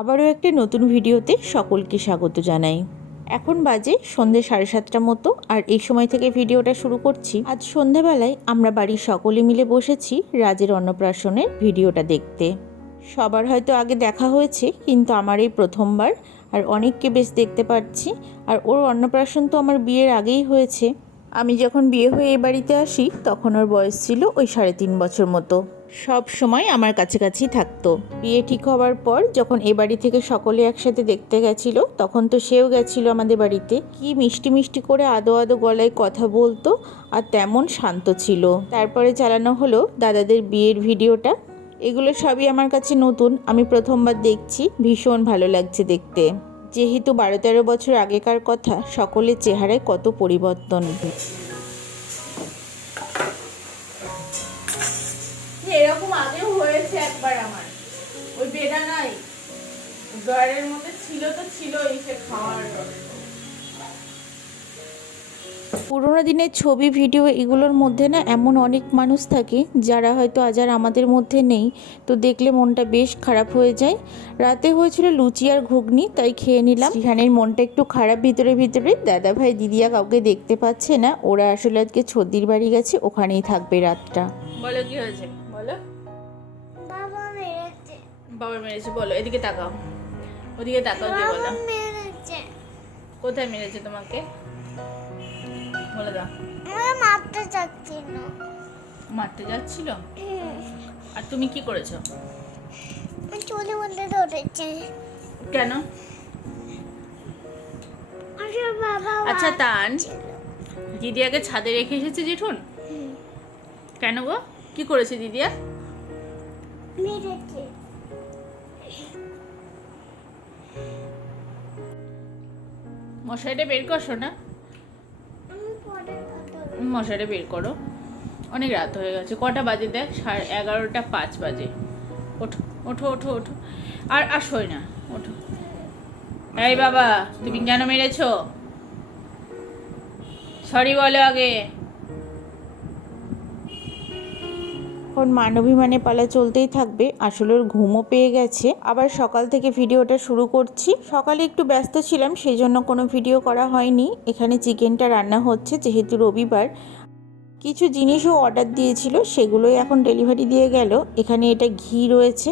আবারও একটি নতুন ভিডিওতে সকলকে স্বাগত জানাই। এখন বাজে সন্ধ্যে 7:30টার মতো, আর এই সময় থেকে ভিডিওটা শুরু করছি। আজ সন্ধ্যাবেলায় আমরা বাড়ির সকলে মিলে বসেছি রাজের অন্নপ্রাশনের ভিডিওটা দেখতে। সবার হয়তো আগে দেখা হয়েছে, কিন্তু আমার এই প্রথমবার, আর অনেককে বেশ দেখতে পাচ্ছি। আর ওর অন্নপ্রাশন তো আমার বিয়ের আগেই হয়েছে। আমি যখন বিয়ে হয়ে এই বাড়িতে আসি তখন ওর বয়স ছিল ওই 3.5 বছর মতো। সব সময় আমার কাছাকাছি থাকতো। বিয়ে ঠিক হওয়ার পর যখন এ বাড়ি থেকে সকলে একসাথে দেখতে গেছিল, তখন তো সেও গেছিল আমাদের বাড়িতে। কি মিষ্টি মিষ্টি করে আদো আদো গলায় কথা বলতো, আর তেমন শান্ত ছিল। তারপরে চালানো হলো দাদাদের বিয়ের ভিডিওটা। এগুলো সবই আমার কাছে নতুন, আমি প্রথমবার দেখছি। ভীষণ ভালো লাগছে দেখতে। যেহেতু 12-13 বছর আগেকার কথা, সকলের চেহারায় কত পরিবর্তন। এরকম আগেও হয়েছে একবার আমার, ওই বেদানাই ড্রয়ারের মধ্যে ছিল, তো ছিল এসে খাওয়ার। পুরোনো দিনের ছবি ভিডিও এগুলোর মধ্যে না এমন অনেক মানুষ থাকে যারা হয়তো আজ আর আমাদের মধ্যে নেই, তো দেখলে মনটা বেশ খারাপ হয়ে যায়। রাতে হয়েছিল লুচি আর ঘুগনি, তাই খেয়ে নিলাম। রিহানের মনটা একটু খারাপ ভিতরে ভিতরে। দাদা ভাই দিদিয়া কাউকে দেখতে পাচ্ছে না, ওরা আসলে আজকে ছদ্দির বাড়ি গেছে, ওখানেই থাকবে রাতটা। বলো কি হয়েছে, বলো। বাবা মেরেছে, বলো। এদিকে তাকাও, ওদিকে তাকাও, দিয়ে বলো কোথায় মেরেছে তোমাকে, বলে দাও। মারতে যাচ্ছিল। মারতে যাচ্ছিল? আর তুমি কি করেছো? চলে বলতে ধরেছে। কেন? আচ্ছা তান, দিদিয়াকে ছাদে রেখে এসেছে জেঠুন। কেন গো, কি করেছে দিদিয়া? মেরেছে। মশারিটা বের করছো না? মশারিটা বের করো, অনেক রাত হয়ে গেছে। কটা বাজে দেখ, 11:05 বাজে। ওঠো ওঠো ওঠো ওঠো, আর আসোই না, ওঠো। এই বাবা, তুমি কেন মেরেছো? সরি বলো আগে। এখন মানবিমানে পালা চলতেই থাকবে। আসলে ওর ঘুমও পেয়ে গেছে। আবার সকাল থেকে ভিডিওটা শুরু করছি। সকালে একটু ব্যস্ত ছিলাম, সেই জন্য কোনো ভিডিও করা হয়নি। এখানে চিকেনটা রান্না হচ্ছে, যেহেতু রবিবার। কিছু জিনিসও অর্ডার দিয়েছিল, সেগুলোই এখন ডেলিভারি দিয়ে গেল। এখানে এটা ঘি রয়েছে,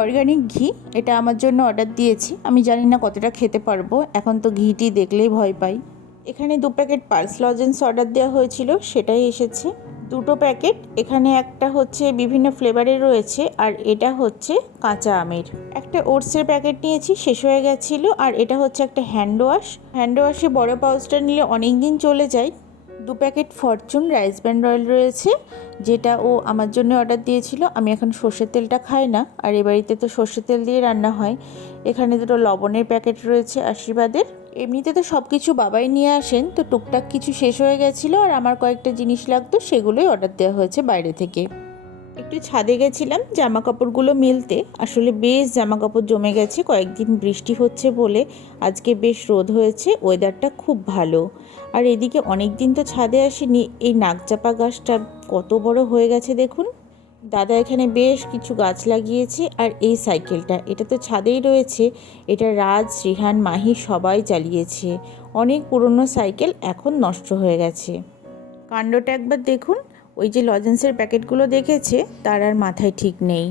অর্গানিক ঘি। এটা আমার জন্য অর্ডার দিয়েছি। আমি জানি না কতটা খেতে পারবো, এখন তো ঘিটি দেখলেই ভয় পাই। এখানে 2 প্যাকেট পালস লজেন্স অর্ডার দেওয়া হয়েছিল, সেটাই এসেছে। 2টো প্যাকেট। এখানে একটা হচ্ছে বিভিন্ন ফ্লেভারের রয়েছে, আর এটা হচ্ছে কাঁচা আমের। একটা ওটসের প্যাকেট নিয়েছি, শেষ হয়ে গেছিলো। আর এটা হচ্ছে একটা হ্যান্ড ওয়াশে বড় পাউচটা নিলে অনেক দিন চলে যায়। 2 packet Fortune rice brand oil রয়েছে, যেটা ও আমার জন্য অর্ডার দিয়েছিল। আমি এখন সর্ষের তেলটা খাই না, আর এ বাড়িতে তো সর্ষের তেল দিয়ে রান্না হয়। এখানে 2টো লবণের প্যাকেট রয়েছে আশীর্বাদের। এমনিতে তো সব কিছু বাবাই নিয়ে আসেন, তো টুকটাক কিছু শেষ হয়ে গেছিলো, আর আমার কয়েকটা জিনিস লাগতো, সেগুলোই অর্ডার দেওয়া হয়েছে বাইরে থেকে। একটু ছাদে গেছিলাম জামা কাপড়গুলো মেলতে। আসলে বেশ জামা কাপড় জমে গেছে, কয়েকদিন বৃষ্টি হচ্ছে বলে। আজকে বেশ রোদ হয়েছে, ওয়েদারটা খুব ভালো। আর এদিকে অনেক দিন তো ছাদে আসিনি। এই নাকচাপা গাছটা কত বড় হয়ে গেছে দেখুন। দাদা এখানে বেশ কিছু গাছ লাগিয়েছে। আর এই সাইকেলটা, এটা তো ছাদেই রয়েছে। এটা রাজ, রিহান, মাহি সবাই চালিয়েছে। অনেক পুরনো সাইকেল, এখন নষ্ট হয়ে গেছে। কাণ্ডটা একবার দেখুন। ওই যে লজেন্সের প্যাকেটগুলো দেখেছে, তার আর মাথায় ঠিক নেই।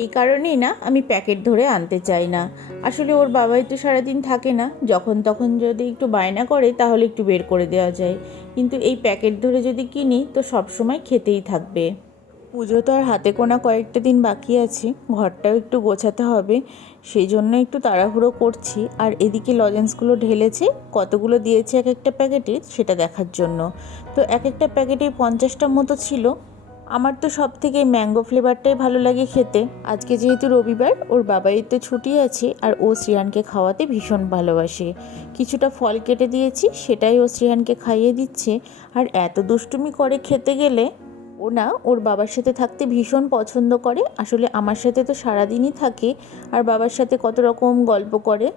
এই কারণেই না আমি প্যাকেট ধরে আনতে চাই না। আসলে ওর বাবাই তো সারাদিন থাকে না, যখন তখন যদি একটু বায়না করে তাহলে একটু বের করে দেওয়া যায়। কিন্তু এই প্যাকেট ধরে যদি কিনি তো সব সময় খেতেই থাকবে। পুজো তো আর হাতে গোনা কয়েকটা দিন বাকি আছে, ঘরটাও একটু গোছাতে হবে, সেই জন্য একটু তাড়াহুড়ো করছি। আর এদিকে লজেন্সগুলো ঢেলেছে, কতগুলো দিয়েছে এক একটা প্যাকেটে সেটা দেখার জন্য। তো এক একটা প্যাকেটে 50টার মতো ছিল। আমার তো সব থেকে ম্যাঙ্গো ফ্লেভারটাই ভালো লাগে খেতে। আজকে যেহেতু রবিবার, ওর বাবাই তো ছুটি আছে, আর ও শ্রেয়ানকে খাওয়াতে ভীষণ ভালোবাসে। কিছুটা ফল কেটে দিয়েছি, সেটাই ও শ্রেয়ানকে খাইয়ে দিচ্ছে। আর এত দুষ্টুমি করে খেতে গেলে। ও না ওর বাবার সাথে থাকতে ভীষণ পছন্দ করে। আসলে আমার সাথে তো সারাদিনই থাকে, আর বাবার সাথে কত রকম গল্প করে।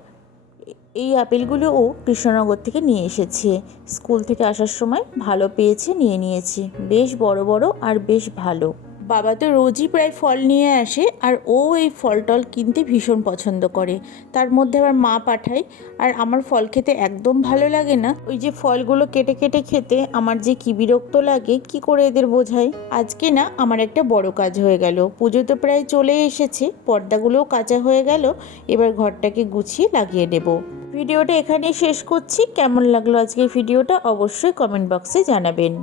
এই আপেলগুলো ও কৃষ্ণনগর থেকে নিয়ে এসেছে। স্কুল থেকে আসার সময় ভালো পেয়েছে, নিয়ে নিয়েছে। বেশ বড় বড় আর বেশ ভালো। বাবা তো রোজই প্রায় ফল নিয়ে আসে, আর ও এই ফল টল কিনতে ভীষণ পছন্দ করে। তার মধ্যে আবার মা পাঠায়, আর আমার ফল খেতে একদম ভালো লাগে না। ওই যে ফলগুলো কেটে কেটে খেতে আমার যে কি বিরক্ত লাগে, কি করে এদের বোঝাই। আজকে না আমার একটা বড় কাজ হয়ে গেল। পুজো তো প্রায় চলে এসেছে, পর্দাগুলোও কাচা হয়ে গেল। এবার ঘরটাকে গুছিয়ে লাগিয়ে নেব। ভিডিওটা এখানেই শেষ করছি। কেমন লাগলো আজকের ভিডিওটা অবশ্যই কমেন্ট বক্সে জানাবেন।